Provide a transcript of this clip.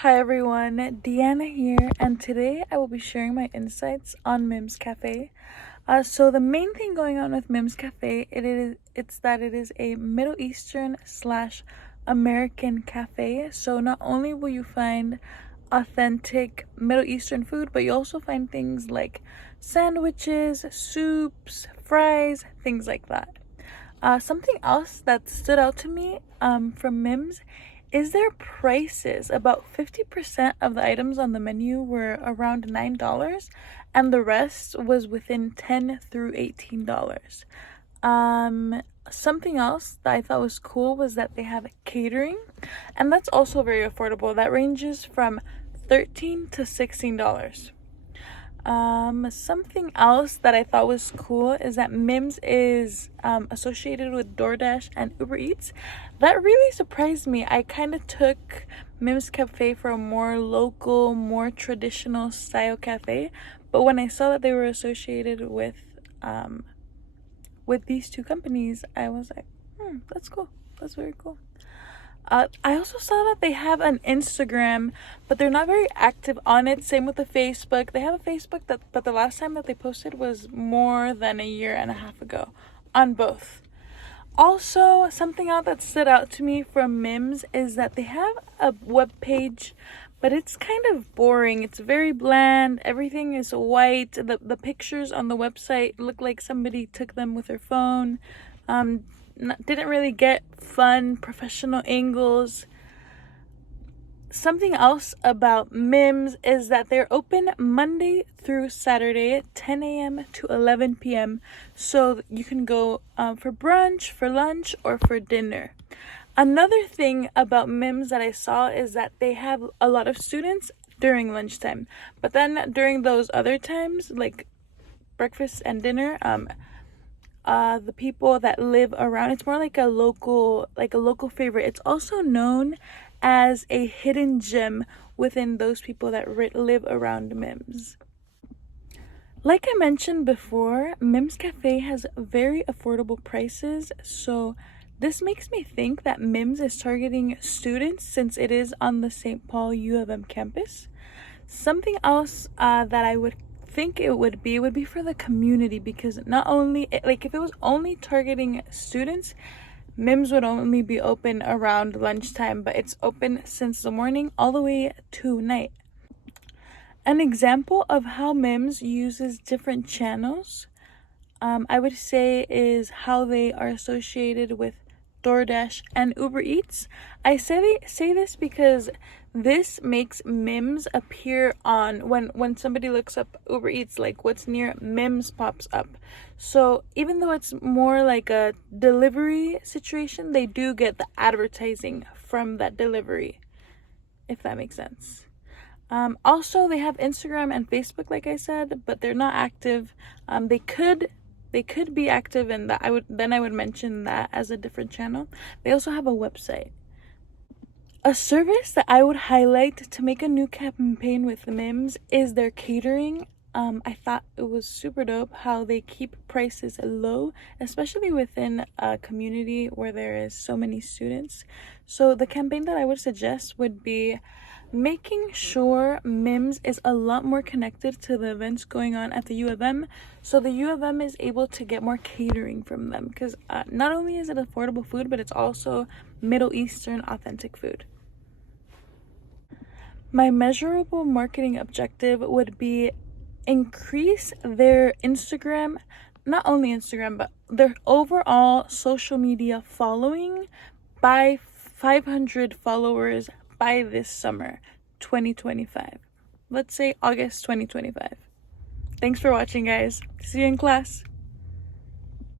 Hi everyone, Deanna here, and today I will be sharing my insights on Mims Cafe. So the main thing going on with Mims Cafe, it's that it is a Middle Eastern slash American cafe. So not only will you find authentic Middle Eastern food, but you also find things like sandwiches, soups, fries, things like that. Something else that stood out to me from Mims is their prices. About 50% of the items on the menu were around $9, and the rest was within $10 through $18. Something else that I thought was cool was that they have catering, and that's also very affordable. That ranges from $13 to $16. Something else that I thought was cool is that Mims is associated with DoorDash and Uber Eats. That really surprised me. I kind of took Mims Cafe for a more local, more traditional style cafe, but when I saw that they were associated with these two companies, I was like, that's cool. That's very cool. I also saw that they have an Instagram, but they're not very active on it. Same with the Facebook. They have a Facebook but the last time that they posted was more than a year and a half ago on both. Also, something else that stood out to me from Mims is that they have a web page, but it's kind of boring. It's very bland. Everything is white. The pictures on the website look like somebody took them with their phone. Didn't really get fun professional angles. Something else about Mims is that they're open Monday through Saturday, 10 a.m. to 11 p.m. So you can go for brunch, for lunch, or for dinner. Another thing about Mims that I saw is that they have a lot of students during lunchtime. But then during those other times, like breakfast and dinner, the people that live around, it's more like a local favorite. It's also known as a hidden gem within those people that live around Mims. Like I mentioned before, Mims Cafe has very affordable prices, so this makes me think that Mims is targeting students since it is on the St. Paul U of M campus. Something else that I would think it would be for the community, because not only if it was only targeting students, Mims would only be open around lunchtime, but it's open since the morning all the way to night. An example of how Mims uses different channels, I would say, is how they are associated with DoorDash and Uber Eats. I say this because this makes Mims appear on when somebody looks up Uber Eats, like what's near Mims pops up. So even though it's more like a delivery situation, they do get the advertising from that delivery, if that makes sense. Also, they have Instagram and Facebook, like I said, but they're not active. They could be active, and that I would mention that as a different channel. They also have a website. A service that I would highlight to make a new campaign with Mims is their catering. I thought it was super dope how they keep prices low, especially within a community where there is so many students. So the campaign that I would suggest would be making sure Mims is a lot more connected to the events going on at the U of M, so the U of M is able to get more catering from them, because not only is it affordable food, but it's also Middle Eastern authentic food. My measurable marketing objective would be increase their Instagram, not only Instagram, but their overall social media following by 500 followers by this summer 2025. Let's say August 2025. Thanks for watching, guys. See you in class.